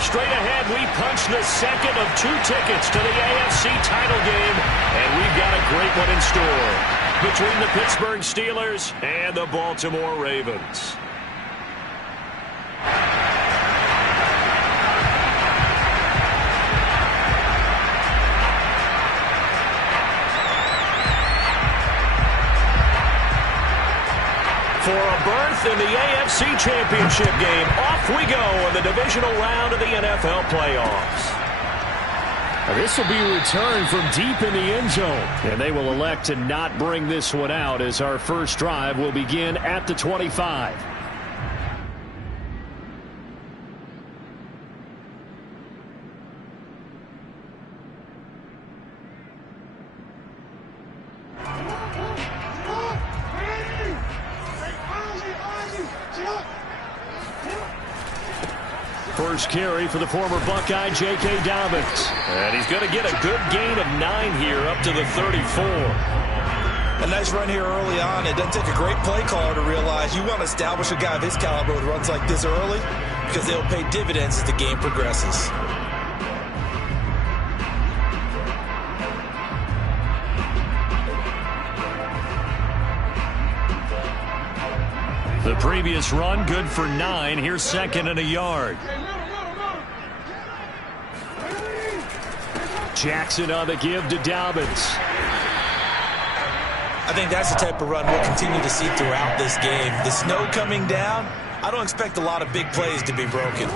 Straight ahead, we punch the second of 2 tickets to the AFC title game, and we've got a great one in store between the Pittsburgh Steelers and the Baltimore Ravens. For a berth in the AFC Championship game, off we go in the divisional round of the NFL playoffs. This will be a return from deep in the end zone, and they will elect to not bring this one out as our first drive will begin at the 25. First carry for the former Buckeye, J.K. Dobbins. And he's going to get a good gain of 9 here up to the 34. A nice run here early on. It doesn't take a great play caller to realize you want to establish a guy of his caliber with runs like this early because they'll pay dividends as the game progresses. The previous run good for 9. Here's second and a yard. Jackson on the give to Dobbins. I think that's the type of run we'll continue to see throughout this game. The snow coming down, I don't expect a lot of big plays to be broken.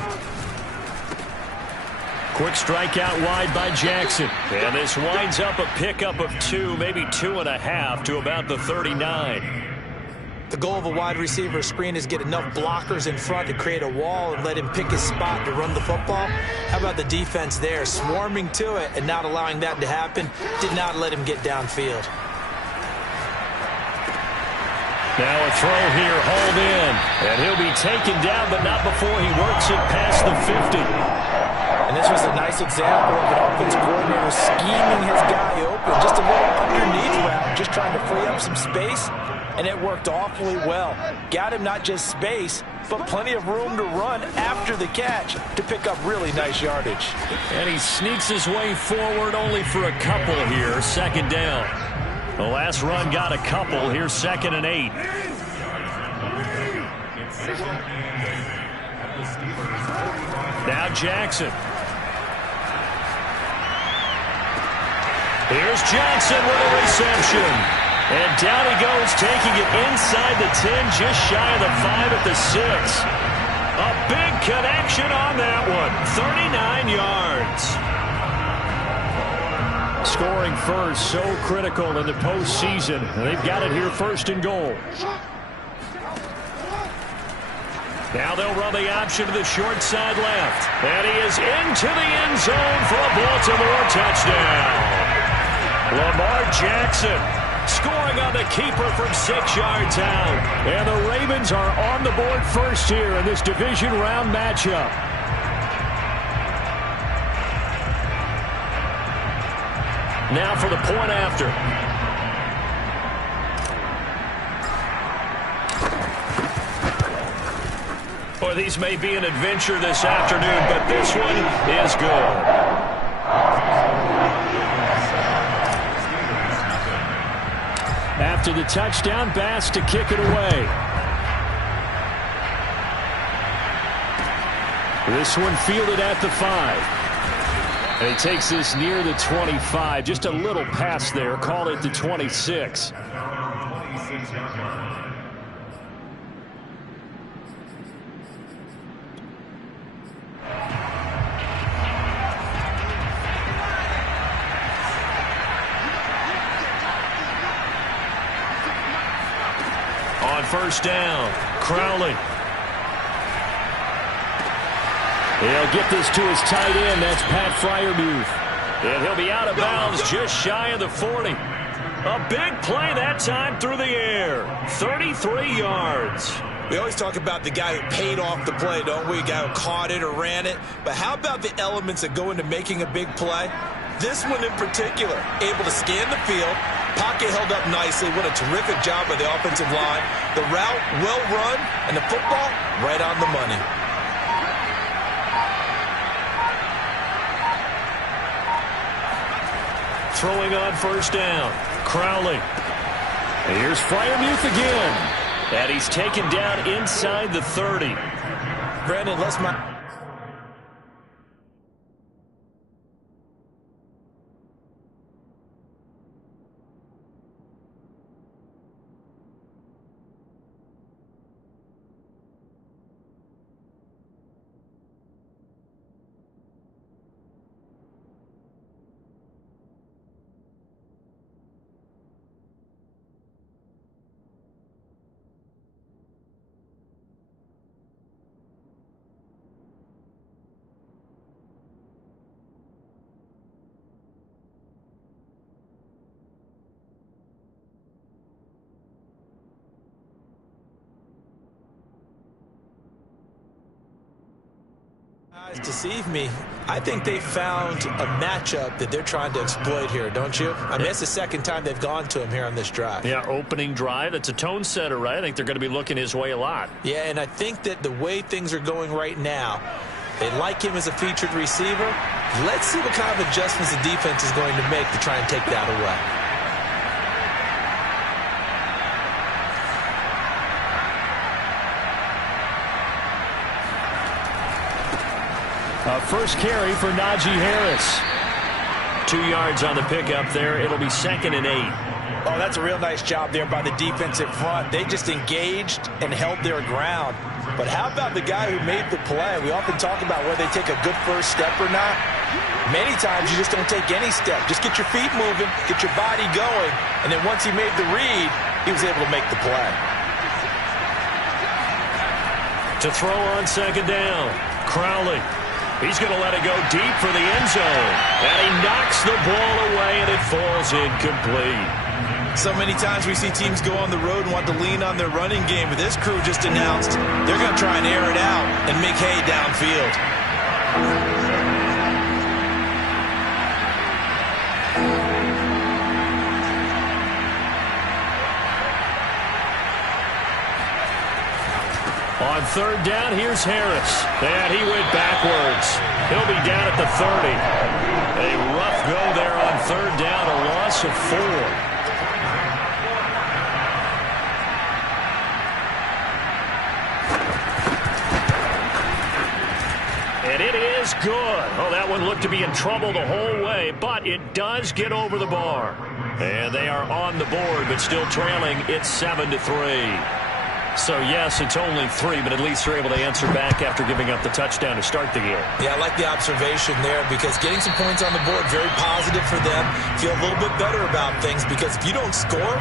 Quick strikeout wide by Jackson. And this winds up a pickup of 2, maybe 2.5 to about the 39. The goal of a wide receiver screen is get enough blockers in front to create a wall and let him pick his spot to run the football. How about the defense there, swarming to it and not allowing that to happen? Did not let him get downfield. Now a throw here, hauled in. And he'll be taken down, but not before he works it past the 50. And this was a nice example of an offense coordinator scheming his guy open. Just a little underneath route, just trying to free up some space. And it worked awfully well. Got him not just space, but plenty of room to run after the catch to pick up really nice yardage. And he sneaks his way forward only for a couple here. Second down. The last run got a couple. Here's second and 8. Now Jackson. Here's Johnson with a reception. And down he goes, taking it inside the 10, just shy of the 5 at the 6. A big connection on that one, 39 yards. Scoring first, so critical in the postseason. They've got it here first and goal. Now they'll run the option to the short side left. And he is into the end zone for a Baltimore touchdown. Lamar Jackson scoring on the keeper from 6 yards out. And the Ravens are on the board first here in this division round matchup. Now for the point after. Boy, these may be an adventure this afternoon, but this one is good. After the touchdown, Bass to kick it away. This one fielded at the 5. And he takes this near the 25. Just a little pass there. Call it the 26. First down, Crowley. He'll get this to his tight end. That's Pat Freiermuth. And he'll be out of bounds just shy of the 40. A big play that time through the air. 33 yards. We always talk about the guy who paid off the play, don't we? A guy who caught it or ran it. But how about the elements that go into making a big play? This one in particular, able to scan the field. Pocket held up nicely. What a terrific job by the offensive line. The route well run, and the football right on the money. Throwing on first down. Crowley. Here's Freiermuth again. And he's taken down inside the 30. Brandon, let's not... deceive me. I think they found a matchup that they're trying to exploit here, don't you? I mean, it's the second time they've gone to him here on this drive. Yeah, opening drive. It's a tone setter, right? I think they're going to be looking his way a lot. Yeah, and I think that the way things are going right now, they like him as a featured receiver. Let's see what kind of adjustments the defense is going to make to try and take that away. First carry for Najee Harris. 2 yards on the pickup there. It'll be 2nd and 8. Oh, that's a real nice job there by the defensive front. They just engaged and held their ground. But how about the guy who made the play? We often talk about whether they take a good first step or not. Many times you just don't take any step. Just get your feet moving, get your body going, and then once he made the read, he was able to make the play. To throw on 2nd down, Crowley. He's going to let it go deep for the end zone. And he knocks the ball away, and it falls incomplete. So many times we see teams go on the road and want to lean on their running game, but this crew just announced they're going to try and air it out and make hay downfield. On 3rd down, here's Harris. And he went backwards. He'll be down at the 30. A rough go there on 3rd down, a loss of 4. And it is good. Oh, that one looked to be in trouble the whole way, but it does get over the bar. And they are on the board, but still trailing. It's 7-3. So, yes, it's only 3, but at least they're able to answer back after giving up the touchdown to start the game. Yeah, I like the observation there because getting some points on the board, very positive for them. Feel a little bit better about things because if you don't score,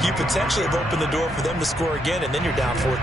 you potentially have opened the door for them to score again, and then you're down 14.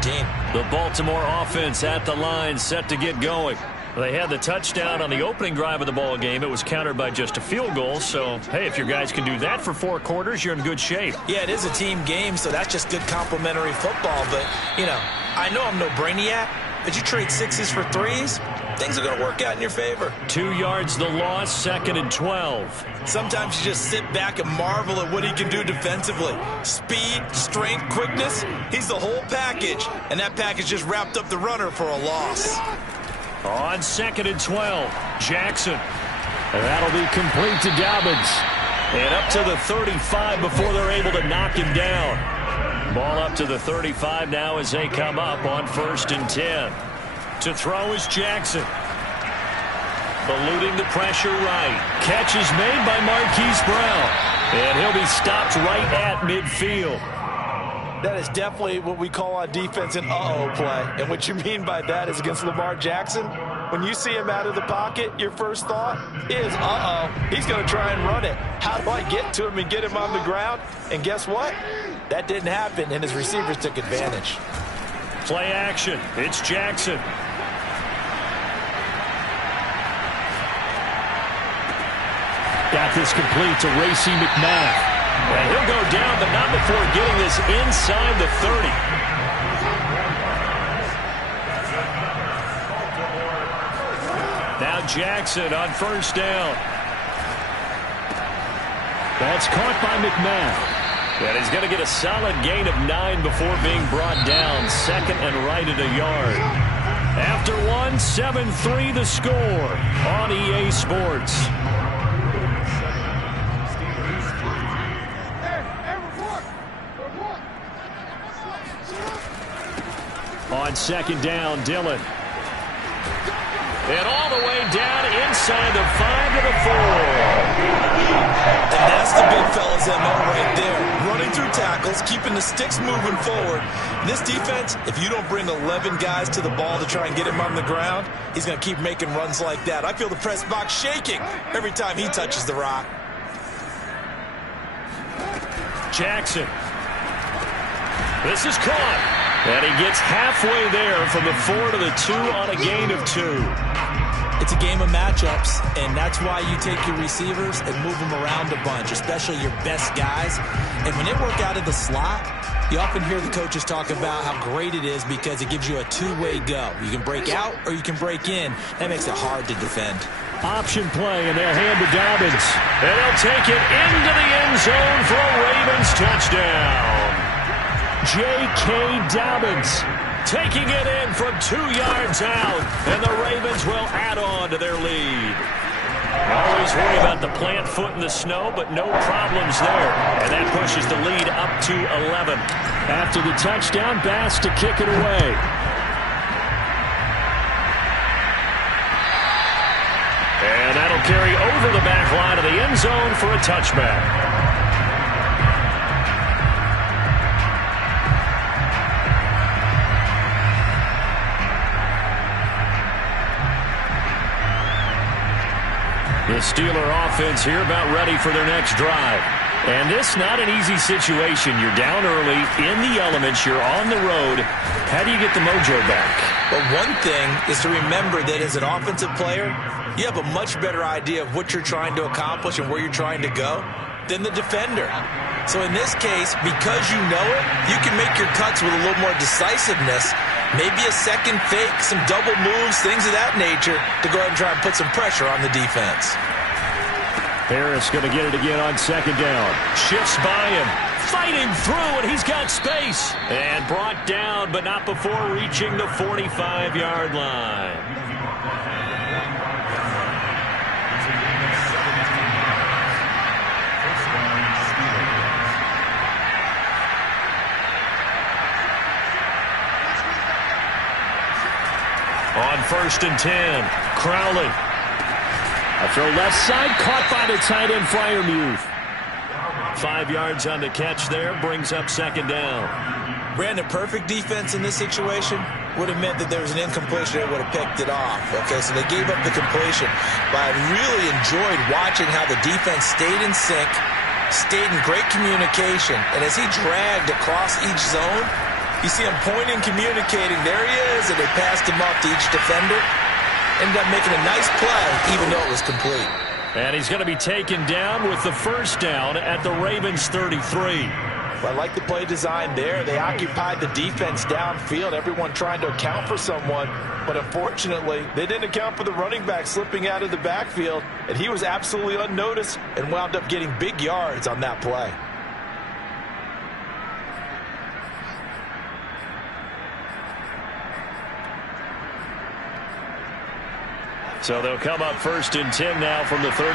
The Baltimore offense at the line, set to get going. They had the touchdown on the opening drive of the ball game. It was countered by just a field goal. So, hey, if your guys can do that for 4 quarters, you're in good shape. Yeah, it is a team game, so that's just good complimentary football. But, you know, I know I'm no brainiac, but you trade 6s for 3s, things are going to work out in your favor. 2 yards the loss, 2nd and 12. Sometimes you just sit back and marvel at what he can do defensively. Speed, strength, quickness, he's the whole package. And that package just wrapped up the runner for a loss. On 2nd and 12, Jackson. And that'll be complete to Dobbins. And up to the 35 before they're able to knock him down. Ball up to the 35 now as they come up on 1st and 10. To throw is Jackson. Eluding the pressure right. Catch is made by Marquise Brown. And he'll be stopped right at midfield. That is definitely what we call on defense an uh-oh play. And what you mean by that is against Lamar Jackson, when you see him out of the pocket, your first thought is, uh-oh, he's going to try and run it. How do I get to him and get him on the ground? And guess what? That didn't happen, and his receivers took advantage. Play action. It's Jackson. Got this complete to Racey McMath. And he'll go down, but not before getting this inside the 30. Now Jackson on 1st down. That's caught by McMath. And he's going to get a solid gain of 9 before being brought down. 2nd and right at a yard. After 1, 7-3 the score on EA Sports. on second down, Dillon. And all the way down inside the 5 to the 4. And that's the big fella's MO right there. Running through tackles, keeping the sticks moving forward. This defense, if you don't bring 11 guys to the ball to try and get him on the ground, he's going to keep making runs like that. I feel the press box shaking every time he touches the rock. Jackson. This is caught. And he gets halfway there from the 4 to the 2 on a gain of 2. It's a game of matchups, and that's why you take your receivers and move them around a bunch, especially your best guys. And when they work out of the slot, you often hear the coaches talk about how great it is because it gives you a two-way go. You can break out or you can break in. That makes it hard to defend. Option play, and they'll hand to Dobbins. And they'll take it into the end zone for a Ravens touchdown. J.K. Dobbins taking it in from 2 yards out, and the Ravens will add on to their lead. Always worry about the plant foot in the snow, but no problems there. And that pushes the lead up to 11. After the touchdown, Bass to kick it away. And that'll carry over the back line of the end zone for a touchback. The Steeler offense here about ready for their next drive. And this not an easy situation. You're down early, in the elements, you're on the road. How do you get the mojo back? Well, one thing is to remember that as an offensive player, you have a much better idea of what you're trying to accomplish and where you're trying to go than the defender. So in this case, because you know it, you can make your cuts with a little more decisiveness. Maybe a second fake, some double moves, things of that nature to go ahead and try and put some pressure on the defense. Harris going to get it again on second down. Shifts by him, fighting through, and he's got space. And brought down, but not before reaching the 45-yard line. On 1st and 10, Crowley. A throw left side, caught by the tight end, Freiermuth. 5 yards on the catch there, brings up second down. Brandon, perfect defense in this situation would have meant that there was an incompletion. They would have picked it off. Okay, so they gave up the completion. But I really enjoyed watching how the defense stayed in sync, stayed in great communication. And as he dragged across each zone, you see him pointing, communicating. There he is, and they passed him up to each defender. Ended up making a nice play, even though it was complete. And he's going to be taken down with the first down at the Ravens 33. Well, I like the play design there. They occupied the defense downfield, everyone trying to account for someone. But unfortunately, they didn't account for the running back slipping out of the backfield. And he was absolutely unnoticed and wound up getting big yards on that play. So they'll come up 1st and 10 now from the 33.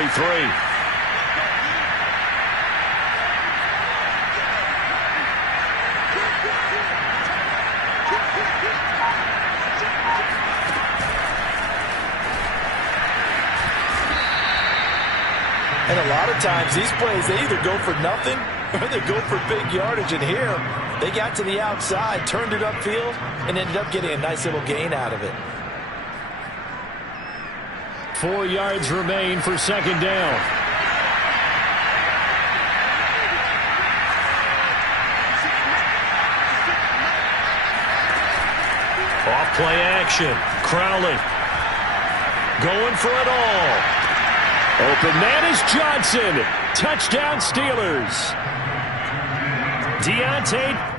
And a lot of times these plays, they either go for nothing or they go for big yardage. And here, they got to the outside, turned it upfield, and ended up getting a nice little gain out of it. 4 yards remain for second down. Off play action. Crowley going for it all. Open man is Johnson. Touchdown Steelers. Deontay.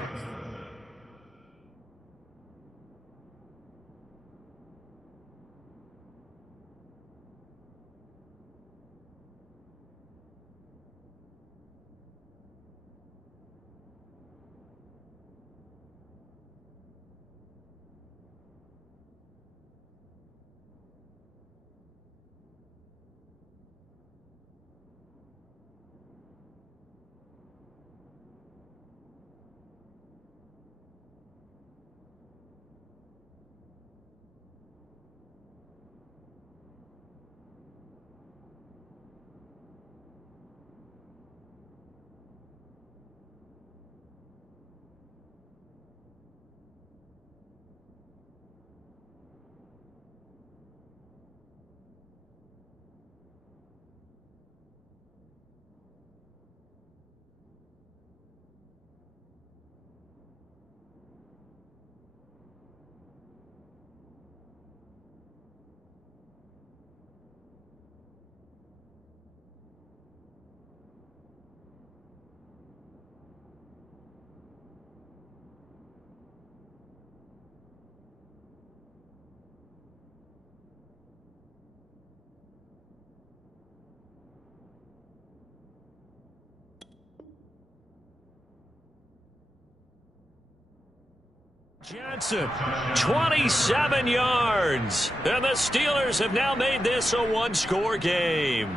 Johnson, 27 yards. And the Steelers have now made this a one-score game.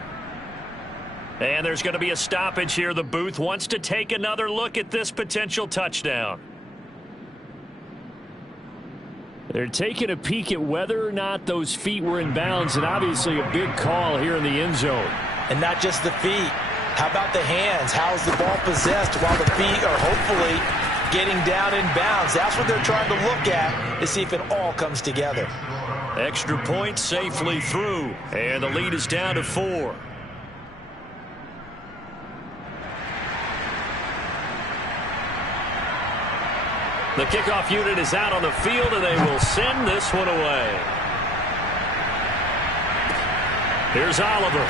And there's going to be a stoppage here. The booth wants to take another look at this potential touchdown. They're taking a peek at whether or not those feet were in bounds, and obviously a big call here in the end zone. And not just the feet. How about the hands? How's the ball possessed while the feet are hopefully getting down in bounds? That's what they're trying to look at to see if it all comes together. Extra point safely through, and the lead is down to 4. The kickoff unit is out on the field, and they will send this one away. Here's Oliver.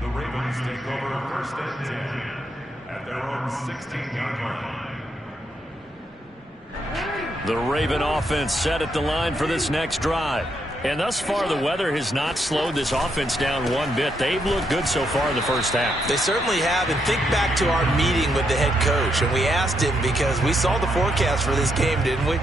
The Ravens take over first and 10 at their own 16-yard line. The Raven offense set at the line for this next drive. And thus far, the weather has not slowed this offense down one bit. They've looked good so far in the first half. They certainly have. And think back to our meeting with the head coach. And we asked him, because we saw the forecast for this game, didn't we?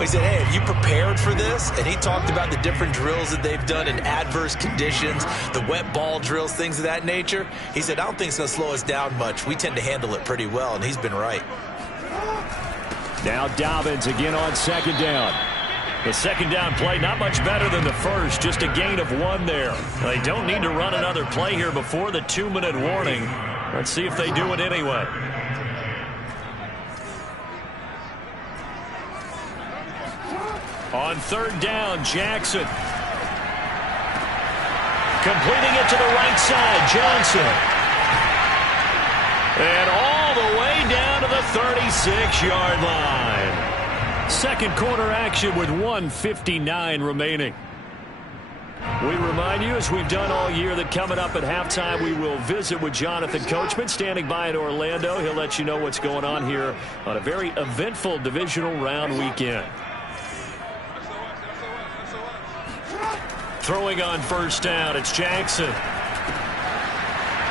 We said, hey, have you prepared for this? And he talked about the different drills that they've done in adverse conditions, the wet ball drills, things of that nature. He said, I don't think it's going to slow us down much. We tend to handle it pretty well, and he's been right. Now Dobbins again on second down. The second down play, not much better than the first, just a gain of 1 there. They don't need to run another play here before the 2-minute warning. Let's see if they do it anyway. On third down, Jackson. Completing it to the right side, Johnson. And all the way down to the 36-yard line. Second quarter action with 1:59 remaining. We remind you, as we've done all year, that coming up at halftime, we will visit with Jonathan Coachman, standing by in Orlando. He'll let you know what's going on here on a very eventful divisional round weekend. Throwing on first down, it's Jackson.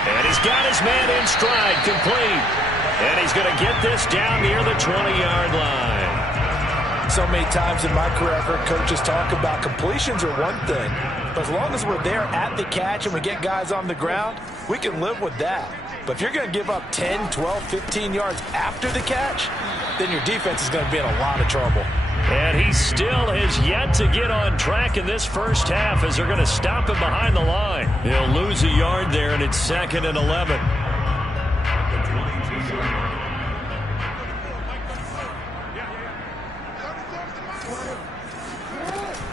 And he's got his man in stride, complete. And he's going to get this down near the 20-yard line. So many times in my career, I've heard coaches talk about completions are one thing, but as long as we're there at the catch and we get guys on the ground, we can live with that. But if you're going to give up 10, 12, 15 yards after the catch, then your defense is going to be in a lot of trouble. And he still has yet to get on track in this first half as they're going to stop him behind the line. He'll lose a yard there, and it's 2nd and 11.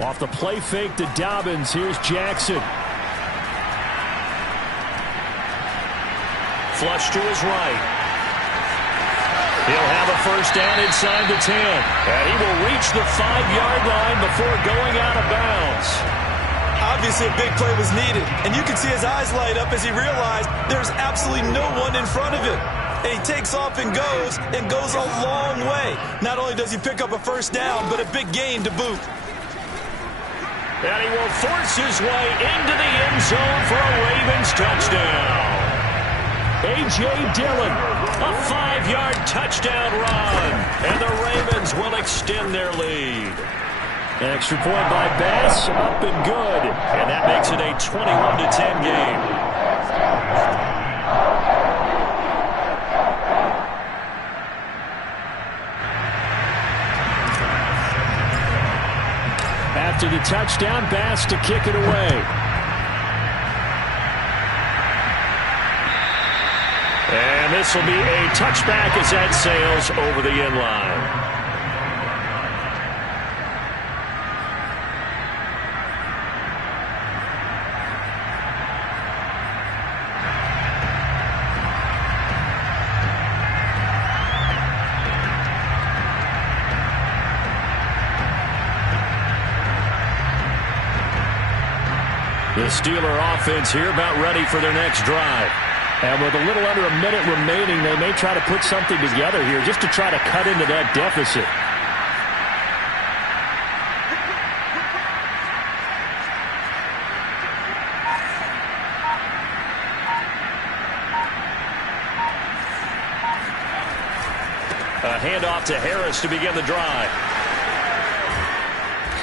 Off the play fake to Dobbins. Here's Jackson. Flush to his right. He'll have a first down inside the 10. And he will reach the 5-yard line before going out of bounds. Obviously, a big play was needed. And you can see his eyes light up as he realized there's absolutely no one in front of him. And he takes off and goes a long way. Not only does he pick up a first down, but a big gain to boot. And he will force his way into the end zone for a Ravens touchdown. A.J. Dillon, a 5-yard touchdown run. And the Ravens will extend their lead. Extra point by Bass, up and good. And that makes it a 21-10 game. After the touchdown, Bass to kick it away. And this will be a touchback as that sails over the end line. The Steeler offense here about ready for their next drive. And with a little under a minute remaining, they may try to put something together here just to try to cut into that deficit. handoff to Harris to begin the drive.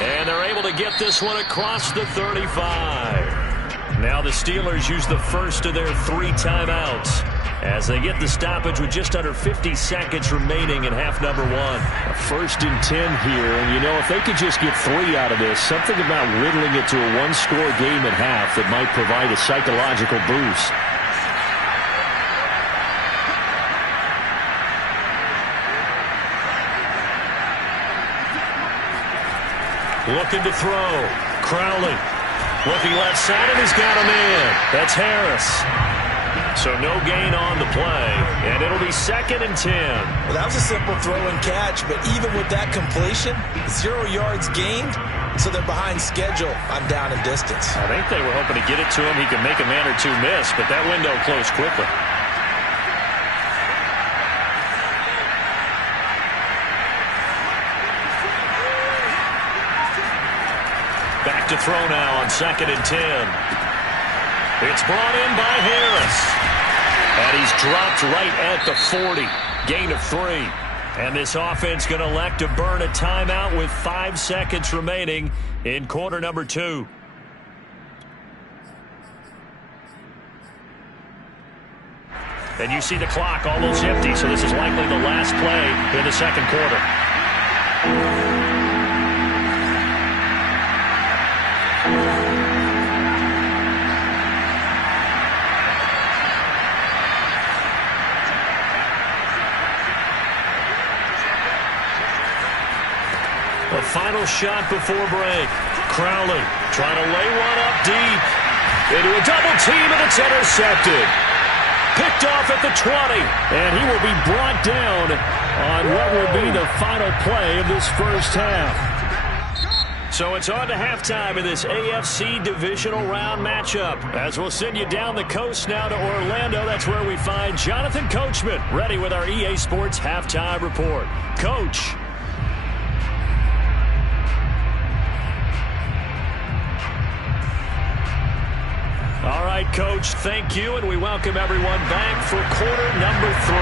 And they're able to get this one across the 35. Now the Steelers use the first of their 3 timeouts as they get the stoppage with just under 50 seconds remaining in half number 1. A 1st and 10 here, and you know, if they could just get 3 out of this, something about whittling it to a 1-score game at half that might provide a psychological boost. Looking to throw. Crowley. Looking left side, and he's got him in. That's Harris. So no gain on the play, and it'll be 2nd and 10. Well, that was a simple throw and catch, but even with that completion, 0 yards gained, so they're behind schedule on down and distance. I think they were hoping to get it to him. He could make a man or 2 miss, but that window closed quickly. Back to throw now on 2nd and 10. It's brought in by Harris. And he's dropped right at the 40. Gain of 3. And this offense going to elect to burn a timeout with 5 seconds remaining in quarter number 2. And you see the clock almost empty, so this is likely the last play in the second quarter. The final shot before break. Crowley trying to lay one up deep. Into a double team, and it's intercepted. Picked off at the 20. And he will be brought down on what will be the final play of this first half. So it's on to halftime in this AFC divisional round matchup. As we'll send you down the coast now to Orlando, that's where we find Jonathan Coachman, ready with our EA Sports halftime report. Coach. All right, Coach, thank you, and we welcome everyone back for quarter number 3.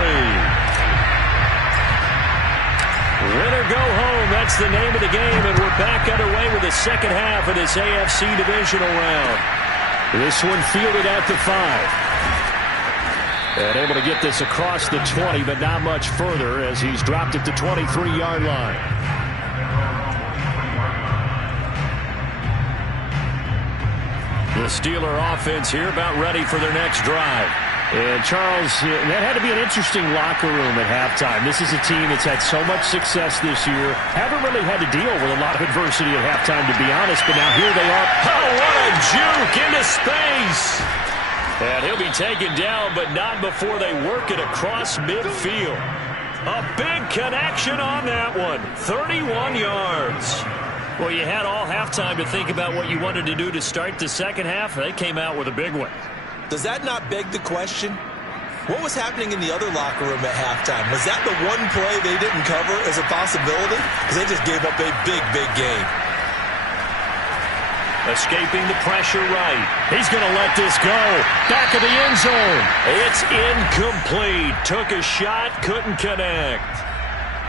Win or go home, that's the name of the game, and we're back underway with the second half of this AFC divisional round. This one fielded at the 5. And able to get this across the 20, but not much further as he's dropped it to 23-yard line. The Steeler offense here about ready for their next drive. And, Charles, that had to be an interesting locker room at halftime. This is a team that's had so much success this year. Haven't really had to deal with a lot of adversity at halftime, to be honest, but now here they are. Oh, what a juke into space. And he'll be taken down, but not before they work it across midfield. A big connection on that one. 31 yards. Well, you had all halftime to think about what you wanted to do to start the second half. They came out with a big one. Does that not beg the question? What was happening in the other locker room at halftime? Was that the one play they didn't cover as a possibility? Because they just gave up a big, big game. Escaping the pressure right. He's going to let this go. Back of the end zone. It's incomplete. Took a shot, couldn't connect.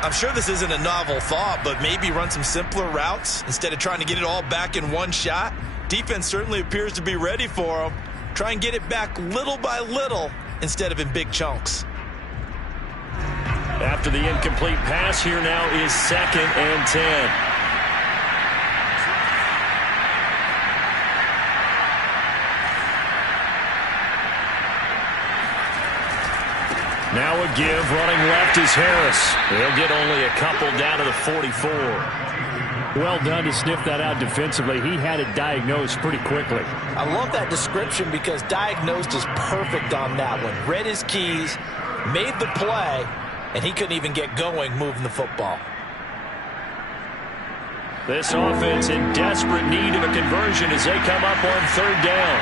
I'm sure this isn't a novel thought, but maybe run some simpler routes instead of trying to get it all back in one shot. Defense certainly appears to be ready for them. Try and get it back little by little instead of in big chunks. After the incomplete pass, here now is 2nd and 10. Now a give, running left is Harris. He'll get only a couple down to the 44. Well done to sniff that out defensively. He had it diagnosed pretty quickly. I love that description because diagnosed is perfect on that one. Read his keys, made the play, and he couldn't even get going moving the football. This offense in desperate need of a conversion as they come up on 3rd down.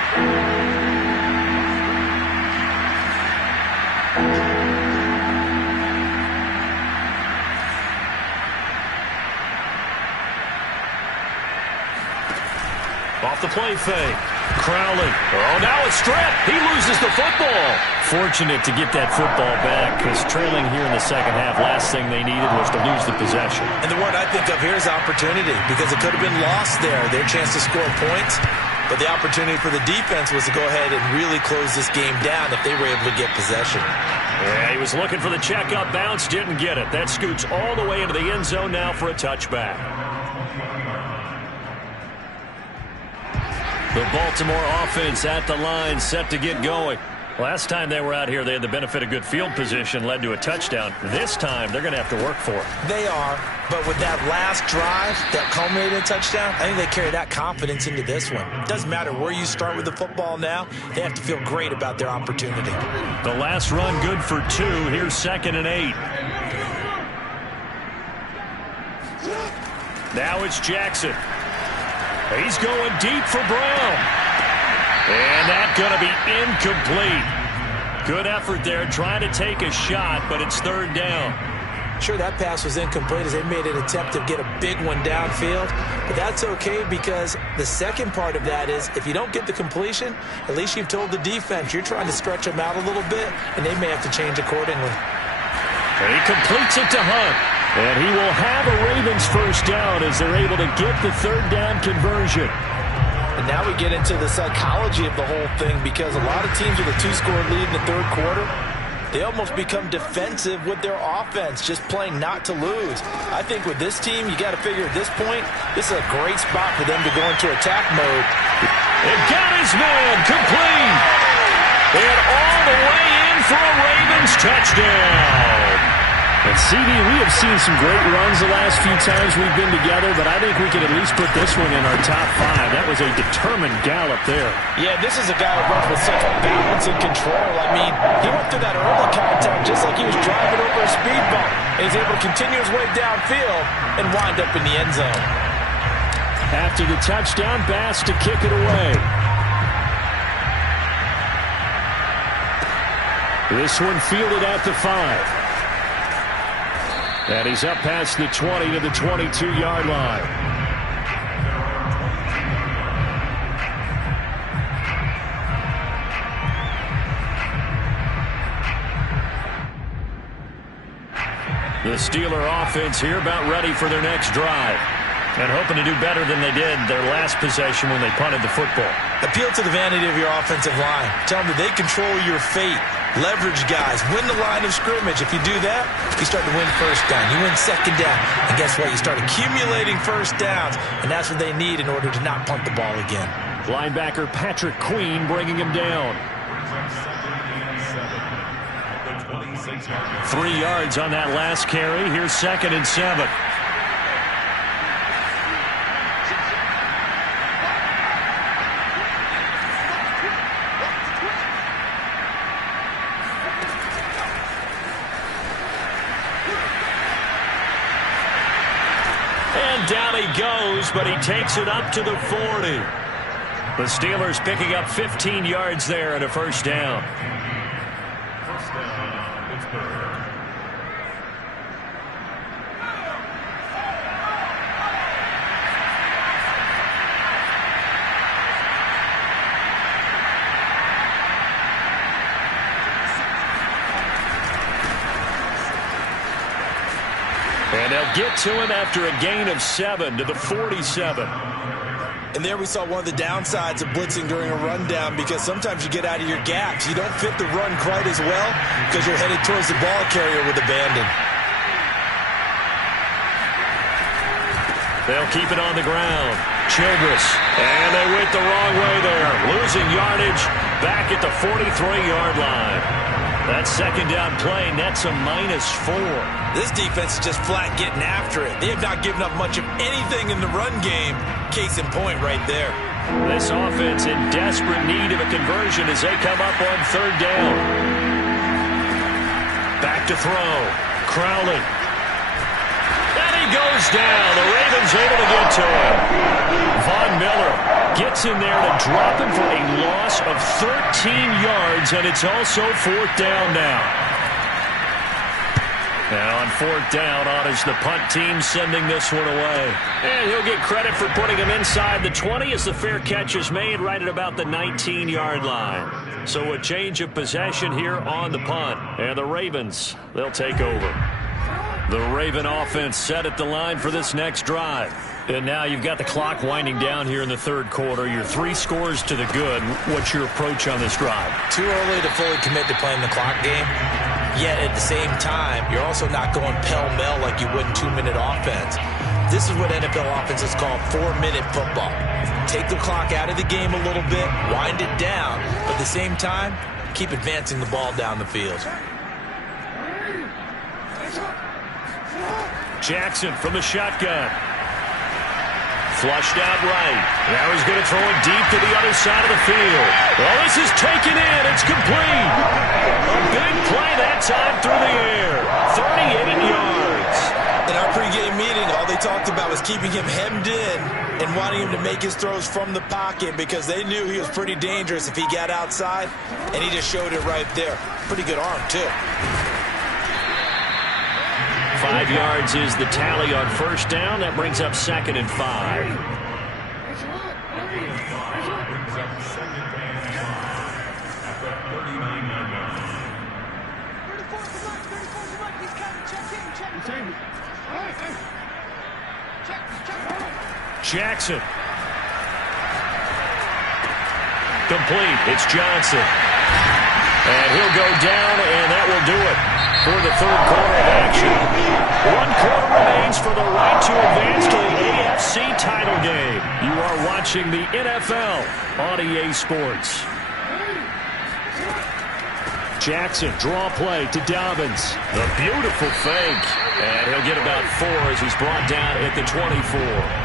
Off the play fake. Crowley. Oh, now it's stripped. He loses the football. Fortunate to get that football back, because trailing here in the second half, last thing they needed was to lose the possession. And the word I think of here is opportunity, because it could have been lost there, their chance to score points. But the opportunity for the defense was to go ahead and really close this game down if they were able to get possession. Yeah, he was looking for the checkup bounce, didn't get it. That scoots all the way into the end zone now for a touchback. The Baltimore offense at the line, set to get going. Last time they were out here, they had the benefit of good field position, led to a touchdown. This time, they're going to have to work for it. They are, but with that last drive that culminated in a touchdown, I think they carry that confidence into this one. It doesn't matter where you start with the football now. They have to feel great about their opportunity. The last run good for 2. Here's 2nd and 8. Now it's Jackson. He's going deep for Brown. And that's going to be incomplete. Good effort there, trying to take a shot, but it's 3rd down. Sure, that pass was incomplete as they made an attempt to get a big one downfield. But that's okay, because the second part of that is if you don't get the completion, at least you've told the defense you're trying to stretch them out a little bit, and they may have to change accordingly. He completes it to Hunt. And he will have a Ravens first down as they're able to get the 3rd down conversion. And now we get into the psychology of the whole thing, because a lot of teams with a 2-score lead in the 3rd quarter, they almost become defensive with their offense, just playing not to lose. I think with this team, you got to figure at this point, this is a great spot for them to go into attack mode. It got his man complete. And all the way in for a Ravens touchdown. And CB, we have seen some great runs the last few times we've been together, but I think we can at least put this one in our top 5. That was a determined gallop there. Yeah, this is a guy who runs with such balance and control. I mean, he went through that early contact just like he was driving over a speed bump. And he's able to continue his way downfield and wind up in the end zone. After the touchdown, Bass to kick it away. This one fielded at the 5. And he's up past the 20 to the 22-yard line. The Steeler offense here about ready for their next drive. And hoping to do better than they did their last possession when they punted the football. Appeal to the vanity of your offensive line. Tell them that they control your fate. Leverage guys. Win the line of scrimmage. If you do that, you start to win first down. You win second down. And guess what? You start accumulating first downs. And that's what they need in order to not punt the ball again. Linebacker Patrick Queen bringing him down. 3 yards on that last carry. Here's 2nd and 7. Down he goes, but he takes it up to the 40. The Steelers picking up 15 yards there and a first down. First down, Pittsburgh. And they'll get to him after a gain of 7 to the 47. And there we saw one of the downsides of blitzing during a rundown, because sometimes you get out of your gaps. You don't fit the run quite as well because you're headed towards the ball carrier with abandon. They'll keep it on the ground. Childress. And they went the wrong way there. Losing yardage back at the 43-yard line. That second down play nets a -4. This defense is just flat getting after it. They have not given up much of anything in the run game. Case in point right there. This offense in desperate need of a conversion as they come up on 3rd down. Back to throw. Crowley. And he goes down. The Ravens able to get to him. Von Miller gets in there to drop him for a loss of 13 yards, and it's also 4th down now. Now on 4th down, is the punt team sending this one away. And he'll get credit for putting him inside the 20 as the fair catch is made right at about the 19-yard line. So a change of possession here on the punt. And the Ravens, they'll take over. The Raven offense set at the line for this next drive. And now you've got the clock winding down here in the third quarter. You're 3 scores to the good. What's your approach on this drive? Too early to fully commit to playing the clock game. Yet at the same time, you're also not going pell-mell like you would in 2-minute offense. This is what NFL offenses call 4-minute football. Take the clock out of the game a little bit, wind it down, but at the same time, keep advancing the ball down the field. Jackson from the shotgun. Flushed out right. Now he's going to throw it deep to the other side of the field. Well, this is taken in. It's complete. A big play that time through the air. 38 yards. In our pregame meeting, all they talked about was keeping him hemmed in and wanting him to make his throws from the pocket because they knew he was pretty dangerous if he got outside, and he just showed it right there. Pretty good arm, too. 5 yards is the tally on first down. That brings up 2nd and 5. Jackson. Complete. It's Johnson. And he'll go down, and that will do it for the third quarter of action. 1 quarter remains for the right to advance to the AFC title game. You are watching the NFL on EA Sports. Jackson, draw play to Dobbins. The beautiful fake. And he'll get about 4 as he's brought down at the 24.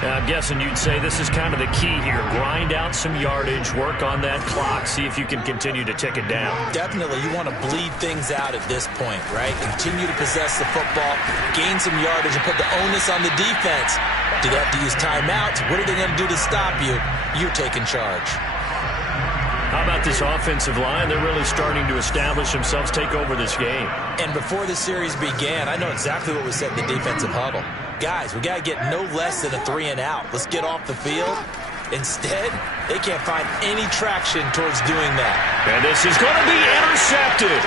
Now, I'm guessing you'd say this is kind of the key here. Grind out some yardage, work on that clock, see if you can continue to tick it down. Definitely, you want to bleed things out at this point, right? Continue to possess the football, gain some yardage, and put the onus on the defense. Do they have to use timeouts? What are they going to do to stop you? You're taking charge. How about this offensive line? They're really starting to establish themselves, take over this game. And before the series began, I know exactly what was said in the defensive huddle. Guys, we got to get no less than a 3-and-out. Let's get off the field. Instead, they can't find any traction towards doing that. And this is going to be intercepted.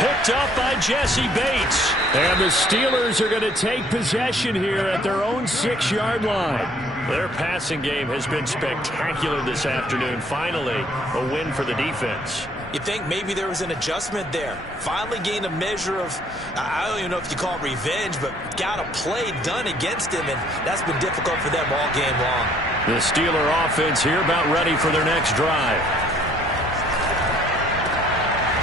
Picked up by Jesse Bates. And the Steelers are going to take possession here at their own 6-yard line. Their passing game has been spectacular this afternoon. Finally, a win for the defense. You think maybe there was an adjustment there. Finally gained a measure of, I don't even know if you call it revenge, but got a play done against him, and that's been difficult for them all game long. The Steeler offense here about ready for their next drive.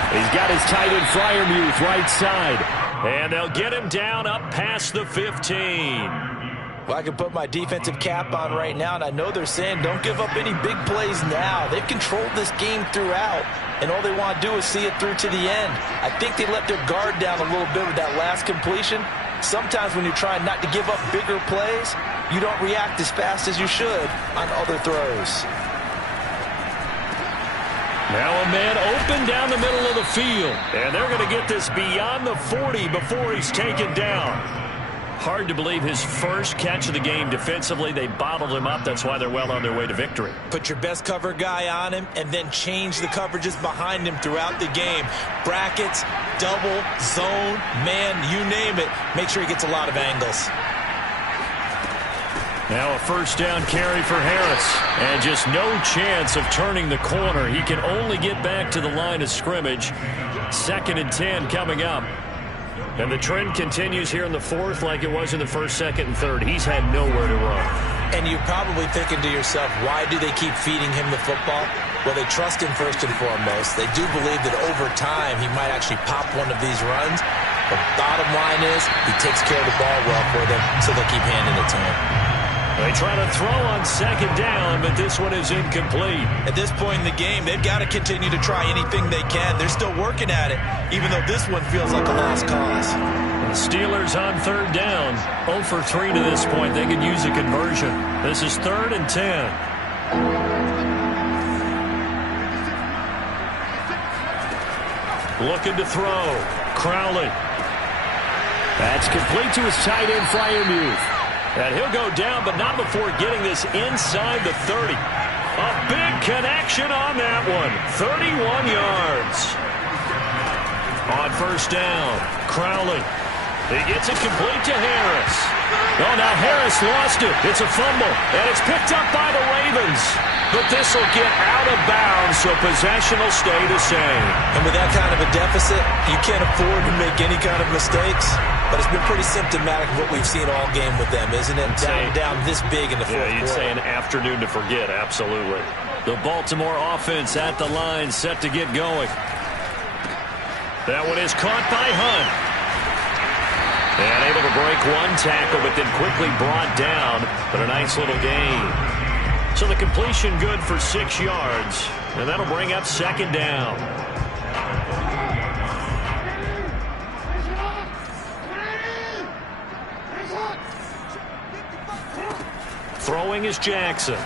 He's got his tight end Freiermuth right side. And they'll get him down up past the 15. Well, I can put my defensive cap on right now, and I know they're saying don't give up any big plays now. They've controlled this game throughout, and all they want to do is see it through to the end. I think they let their guard down a little bit with that last completion. Sometimes when you're trying not to give up bigger plays, you don't react as fast as you should on other throws. Now a man open down the middle of the field, and they're going to get this beyond the 40 before he's taken down. Hard to believe his first catch of the game defensively. They bottled him up. That's why they're well on their way to victory. Put your best cover guy on him and then change the coverages behind him throughout the game. Brackets, double, zone, man, you name it. Make sure he gets a lot of angles. Now a first down carry for Harris. And just no chance of turning the corner. He can only get back to the line of scrimmage. 2nd and 10 coming up. And the trend continues here in the fourth like it was in the first, second, and third. He's had nowhere to run. And you're probably thinking to yourself, why do they keep feeding him the football? Well, they trust him first and foremost. They do believe that over time he might actually pop one of these runs. But bottom line is he takes care of the ball well for them, so they'll keep handing it to him. They try to throw on 2nd down, but this one is incomplete. At this point in the game, they've got to continue to try anything they can. They're still working at it, even though this one feels like a lost cause. The Steelers on 3rd down. 0 for 3 to this point. They could use a conversion. This is 3rd and 10. Looking to throw. Crowley. That's complete to his tight end, Freiermuth. And he'll go down, but not before getting this inside the 30. A big connection on that one. 31 yards. On first down, Crowley. He gets it complete to Harris. Oh, now Harris lost it. It's a fumble, and it's picked up by the Ravens. But this will get out of bounds, so possession will stay the same. And with that kind of a deficit, you can't afford to make any kind of mistakes. But it's been pretty symptomatic of what we've seen all game with them, isn't it? Down this big in the fourth quarter. You'd say an afternoon to forget, absolutely. The Baltimore offense at the line, set to get going. That one is caught by Hunt. And able to break one tackle, but then quickly brought down. But a nice little gain. So the completion good for 6 yards. And that'll bring up second down. Throwing is Jackson.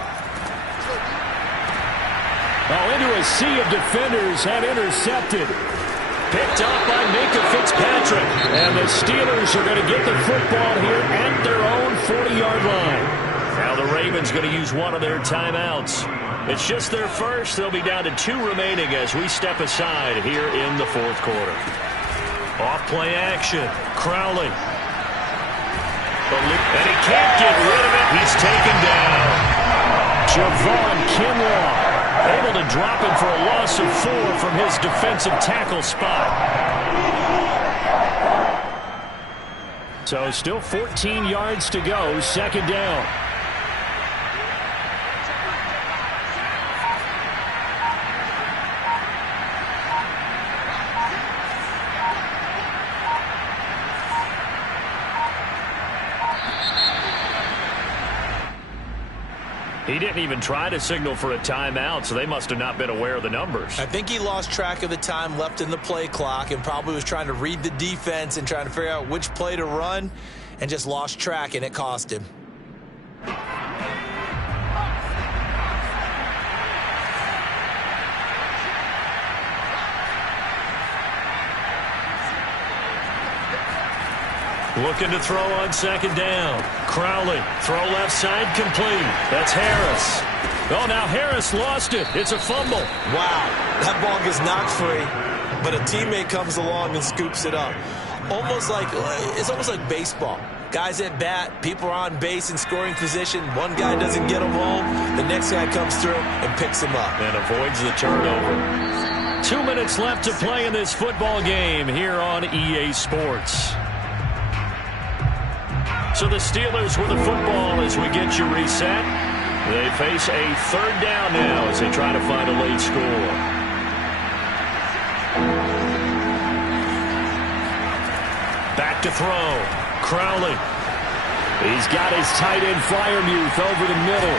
Into a sea of defenders and intercepted. Picked up by Minkah Fitzpatrick. And the Steelers are going to get the football here at their own 40-yard line. Now the Ravens going to use one of their timeouts. It's just their first. They'll be down to 2 remaining as we step aside here in the fourth quarter. Off-play action. Crowley. And he can't get rid of it. He's taken down. Javon Kinlaw able to drop him for a loss of 4 from his defensive tackle spot. So still 14 yards to go, second down. He didn't even try to signal for a timeout, so they must have not been aware of the numbers. I think he lost track of the time left in the play clock and probably was trying to read the defense and trying to figure out which play to run and just lost track, and it cost him. Looking to throw on second down. Crowley, throw left side, complete. That's Harris. Oh, now Harris lost it. It's a fumble. Wow, that ball gets knocked free, but a teammate comes along and scoops it up. It's almost like baseball. Guys at bat, people are on base in scoring position. One guy doesn't get him home. The next guy comes through and picks him up. And avoids the turnover. 2 minutes left to play in this football game here on EA Sports. So the Steelers with the football as we get you reset. They face a third down now as they try to find a late score. Back to throw. Crowley. He's got his tight end Freiermuth over the middle.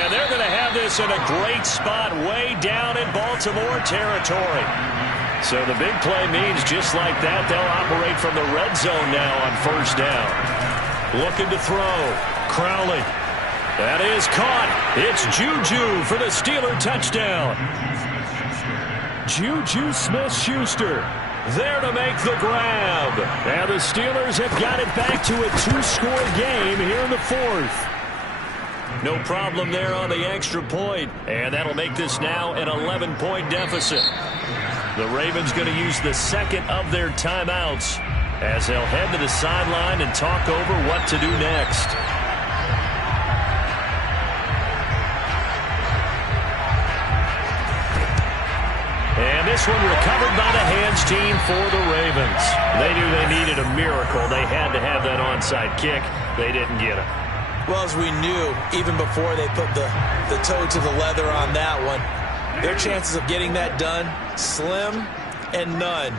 And they're going to have this in a great spot way down in Baltimore territory. So the big play means just like that, they'll operate from the red zone now on first down. Looking to throw. Crowley. That is caught. It's Juju for the Steeler touchdown. Juju Smith-Schuster there to make the grab. And the Steelers have got it back to a 2-score game here in the fourth. No problem there on the extra point. And that'll make this now an 11-point deficit. The Ravens going to use the second of their timeouts as they'll head to the sideline and talk over what to do next. And this one recovered by the hands team for the Ravens. They knew they needed a miracle. They had to have that onside kick. They didn't get it. Well, as we knew, even before they put the toe to the leather on that one, their chances of getting that done, slim and none.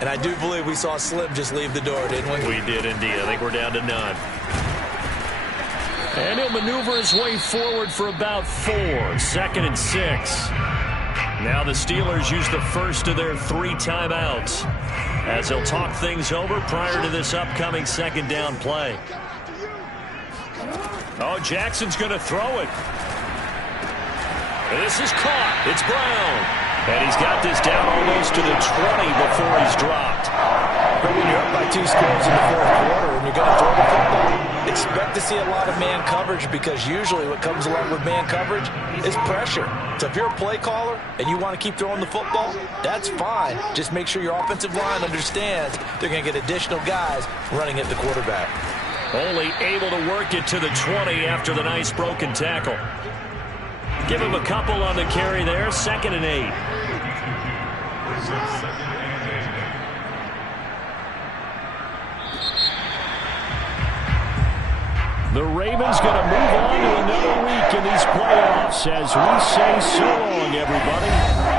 And I do believe we saw Slim just leave the door, didn't we? We did indeed. I think we're down to none. And he'll maneuver his way forward for about 4. 2nd and 6. Now the Steelers use the first of their 3 timeouts as they'll talk things over prior to this upcoming second down play. Oh, Jackson's going to throw it. This is caught. It's Brown. And he's got this down almost to the 20 before he's dropped. But when you're up by 2 scores in the fourth quarter and you're going to throw the football, expect to see a lot of man coverage because usually what comes along with man coverage is pressure. So if you're a play caller and you want to keep throwing the football, that's fine. Just make sure your offensive line understands they're going to get additional guys running at the quarterback. Only able to work it to the 20 after the nice broken tackle. Give him a couple on the carry there. 2nd and 8. The Ravens going to move on to another week in these playoffs as we say so long, everybody.